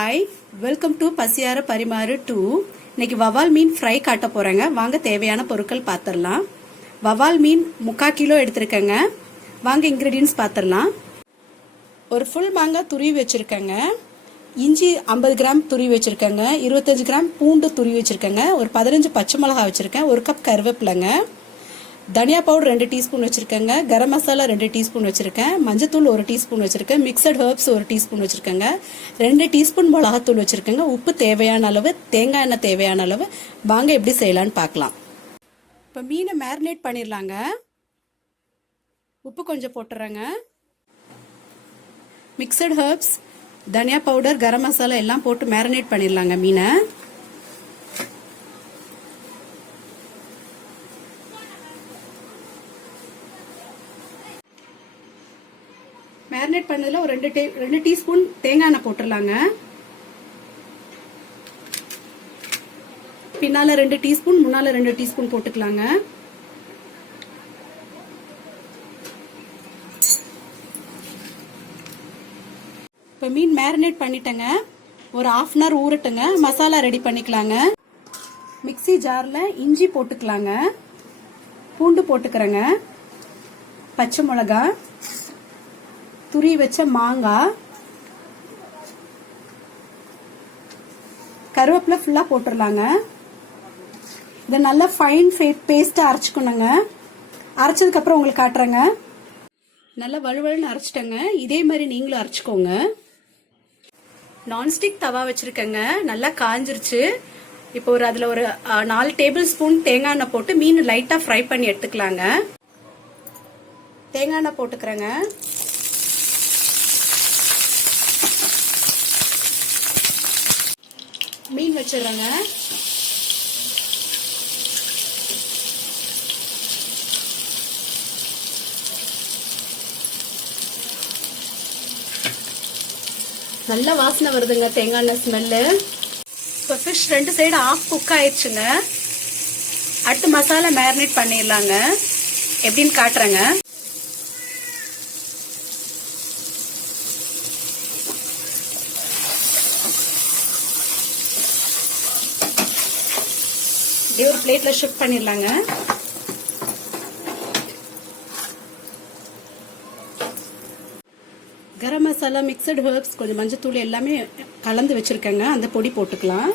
Hi, welcome to பசியார பரிமாறு 2. இன்னைக்கு வவால் மீன் fry காட்ட போறேங்க. வாங்க தேவையான பொருட்கள் பார்த்துடலாம். வவால் மீன் 3/4 கிலோ எடுத்திருக்கேங்க. வாங்க இன்கிரீடியன்ஸ் பார்த்துடலாம். ஒரு ஃபுல் மாங்காய் துருவி வச்சிருக்கேங்க. இஞ்சி 50 கிராம் துருவி வச்சிருக்கேங்க. 25 கிராம் பூண்டு துருவி வச்சிருக்கேங்க. ஒரு 15 பச்சை மிளகாய் வச்சிருக்கேன். ஒரு கப் கருவேப்பிலைங்க. தனியா பவுடர் 2 டீஸ்பூன் வச்சிருக்கேங்க. கரம் மசாலா 2 டீஸ்பூன் வச்சிருக்கேன். மஞ்சத்தூள் 1 டீஸ்பூன் வச்சிருக்கேன். மிக்சட் ஹர்ப்ஸ் 1 டீஸ்பூன் வச்சிருக்கேங்க. 2 டீஸ்பூன் மிளகாத்தூள் வச்சிருக்கேங்க. உப்பு தேவையான அளவு, தேங்காய் எண்ணெய் தேவையான அளவு. வாங்க எப்படி செய்யலான்னு பார்க்கலாம். இப்போ மீனை மேரினேட் பண்ணிடலாங்க. உப்பு கொஞ்சம் போட்டுறேங்க. மிக்சட் ஹர்ப்ஸ், தனியா பவுடர், கரம் மசாலா எல்லாம் போட்டு மேரினேட் பண்ணிடலாங்க மீனை. மேரினேட் பண்ணதுல ஒரு 2 டீஸ்பூன் தேங்காய் எண்ணெய் போட்டுடலாங்க. பின்னால 2 டீஸ்பூன், முன்னால 2 டீஸ்பூன் போட்டுக்கலாங்க. இப்போ மீன் மேரினேட் பண்ணிட்டேங்க. ஒரு 1/2 hour ஊறட்டுங்க. மசாலா ரெடி பண்ணிக்கலாங்க. மிக்ஸி ஜார்ல இஞ்சி போட்டுக்கலாங்க. பூண்டு போட்டுக்கிறேங்க. பச்சை மிளகாய், துரி வச்ச மாங்காய், கருவேப்பிலை ஃபுல்லா போட்டுடலாங்க. இதை நல்லா ஃபைன் பேஸ்டா அரைச்சுக்கணுங்க. அரைச்சதுக்கு அப்புறம் உங்களுக்கு காட்டுறேங்க. நல்லா வழுவழுன்னு அரைச்சிட்டேங்க. இதே மாதிரி நீங்களும் அரைச்சுக்கோங்க. நான்ஸ்டிக் தவா வச்சிருக்கேங்க. நல்லா காஞ்சிருச்சு. இப்போ அதுல ஒரு 4 டேபிள் ஸ்பூன் தேங்காய் எண்ணெய் போட்டு மீன் லைட்டா ஃப்ரை பண்ணி எடுத்துக்கலாங்க. தேங்காய் எண்ணெய் போட்டுக்கிறேங்க. மீன் வச்சிடுறேங்க. நல்ல வாசனை வருதுங்க, தேங்காய் எண்ணெய் ஸ்மெல்லு. இப்போ ஃபிஷ் 2 சைடு ஆஃப் குக் ஆயிடுச்சுங்க. அடுத்து மசாலா மேரினேட் பண்ணிடலாங்க. எப்படின்னு காட்டுறேங்க. ஒரு பிளேட்ல ஷிஃப்ட் பண்ணிடலாங்க. கரம் மசாலா, மிக்சட் ஹர்ப்ஸ், கொஞ்சம் மஞ்சத்தூள் எல்லாமே கலந்து வச்சிருக்கேங்க. அந்த பொடி போட்டுக்கலாம்.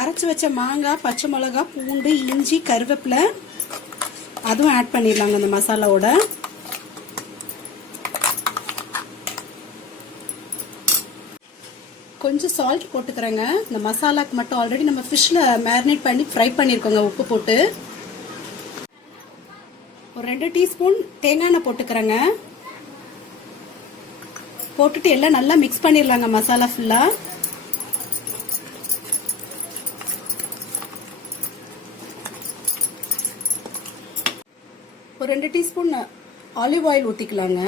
அரைச்சு வச்ச மாங்காய், பச்சை மிளகாய், பூண்டு, இஞ்சி, கருவேப்பிலை அதுவும் ஆட் பண்ணிடலாங்க அந்த மசாலாவோட. கொஞ்சம் சால்ட் போட்டுக்கிறேங்க. இந்த மசாலாக்கு மட்டும் ஆல்ரெடி நம்ம ஃபிஷ்ல மேரினேட் பண்ணி ஃப்ரை பண்ணியிருக்கோங்க உப்பு போட்டு. ஒரு 2 டீஸ்பூன் தேங்காய் எண்ணெய் போட்டுக்கிறேங்க. போட்டுட்டு எல்லாம் நல்லா மிக்ஸ் பண்ணிடலாங்க மசாலா ஃபுல்லா. ஒரு 2 டீஸ்பூன் ஆலிவ் ஆயில் ஊற்றிக்கலாங்க.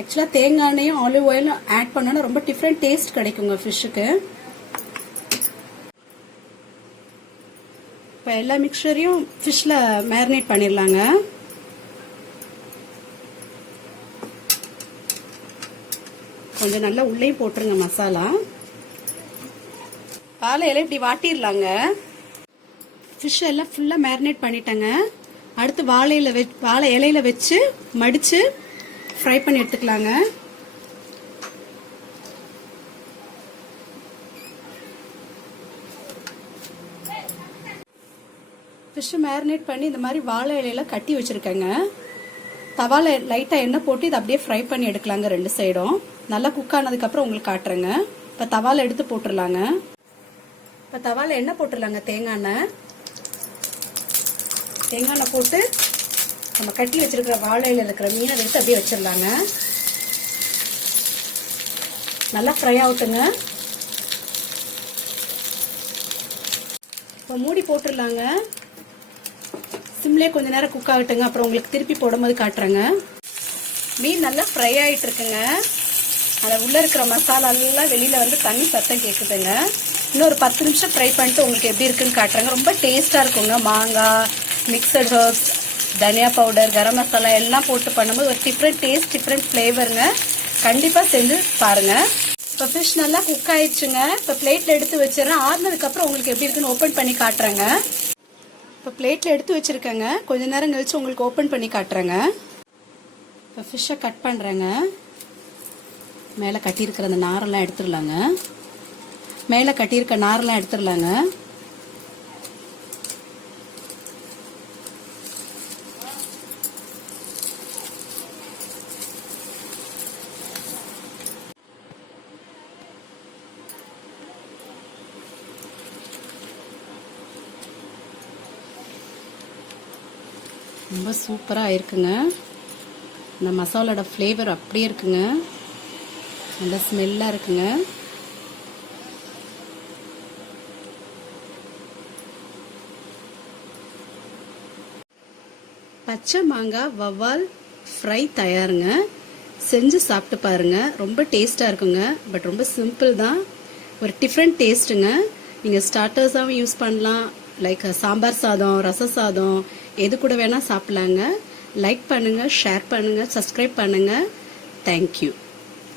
ஆக்சுவலாக தேங்காய் எண்ணெயும் ஆலிவ் ஆயிலும் ஆட் பண்ணோன்னா ரொம்ப டிஃப்ரெண்ட் டேஸ்ட் கிடைக்குங்க ஃபிஷ்ஷுக்கு. இப்போ எல்லா மிக்சரையும் ஃபிஷ்ல மேரினேட் பண்ணிடலாங்க. கொஞ்சம் நல்லா உள்ளேயும் போட்டுருங்க மசாலா. வாழை இலை இப்படி வாட்டிடலாங்க. ஃபிஷ் எல்லாம் ஃபுல்லாக மேரினேட் பண்ணிட்டேங்க. அடுத்து வாழை இலையில வச்சு மடிச்சு ஃப்ரை பண்ணி எடுத்துக்கலாங்க. ஃபிஷ் மேரினேட் பண்ணி இந்த மாதிரி வாழை இலையில கட்டி வச்சிருக்கேங்க. தவால லைட்டா எண்ணெய் போட்டு இதை அப்படியே ஃப்ரை பண்ணி எடுக்கலாங்க. 2 சைடும் நல்லா குக் ஆனதுக்கு அப்புறம் உங்களுக்கு காட்டுறேங்க. இப்ப தவால எடுத்து போட்டுடலாங்க. இப்ப தவால எண்ணெய் போட்டுடலாங்க. தேங்காய் எண்ணெய் போட்டு நம்ம கட்டி வச்சிருக்கிற வாழையில இருக்கிற மீனை எடுத்து அப்படியே வச்சிடலாங்க. நல்லா ஃப்ரை ஆகட்டுங்க. இப்போ மூடி போட்டுடலாங்க. சிம்லேயே கொஞ்ச நேரம் குக் ஆகட்டுங்க. அப்புறம் உங்களுக்கு திருப்பி போடும்போது காட்டுறேங்க. மீன் நல்லா ஃப்ரை ஆகிட்டு இருக்குங்க. அதில் உள்ள இருக்கிற மசாலா எல்லாம் வெளியில வந்து தண்ணி சத்தம் கேட்குதுங்க. இன்னொரு 10 நிமிஷம் ஃப்ரை பண்ணிட்டு உங்களுக்கு எப்படி இருக்குன்னு காட்டுறேங்க. ரொம்ப டேஸ்டா இருக்குங்க. மாங்காய், மிக்சட் ஹர்ப்ஸ், தனியா பவுடர், கரம் மசாலா எல்லாம் போட்டு பண்ணும்போது ஒரு டிஃப்ரெண்ட் டேஸ்ட், டிஃப்ரெண்ட் ஃப்ளேவருங்க. கண்டிப்பா செஞ்சு பாருங்க. இப்போ ஃபிஷ் நல்லா குக் ஆயிடுச்சுங்க. இப்போ பிளேட்ல எடுத்து வச்சிடறேன். ஆறுனதுக்கு உங்களுக்கு எப்படி இருக்குன்னு ஓப்பன் பண்ணி காட்டுறேங்க. இப்போ பிளேட்ல எடுத்து வச்சிருக்கேங்க. கொஞ்ச நேரம் கழிச்சு உங்களுக்கு ஓப்பன் பண்ணி காட்டுறேங்க. இப்போ ஃபிஷ்ஷை கட் பண்றேங்க. மேலே கட்டியிருக்கிற அந்த நாரெல்லாம் எடுத்துடலாங்க. மேலே கட்டியிருக்க நாரெல்லாம் எடுத்துடலாங்க. ரொம்ப சூப்பராக இருக்குங்க. இந்த மசாலோட ஃப்ளேவர் அப்படியே இருக்குங்க. நல்ல ஸ்மெல்லாக இருக்குங்க. பச்சை மாங்காய் வவ்வால் ஃப்ரை தயாருங்க. செஞ்சு சாப்பிட்டு பாருங்க. ரொம்ப டேஸ்டாக இருக்குங்க. பட் ரொம்ப சிம்பிள் தான். ஒரு டிஃப்ரெண்ட் டேஸ்ட்டுங்க. நீங்கள் ஸ்டார்டர்ஸாகவும் யூஸ் பண்ணலாம். லைக் சாம்பார் சாதம், ரச சாதம் எது கூட வேணால் சாப்பிட்லாங்க. லைக் பண்ணுங்கள், ஷேர் பண்ணுங்கள், சப்ஸ்கிரைப் பண்ணுங்கள். தேங்க்யூ.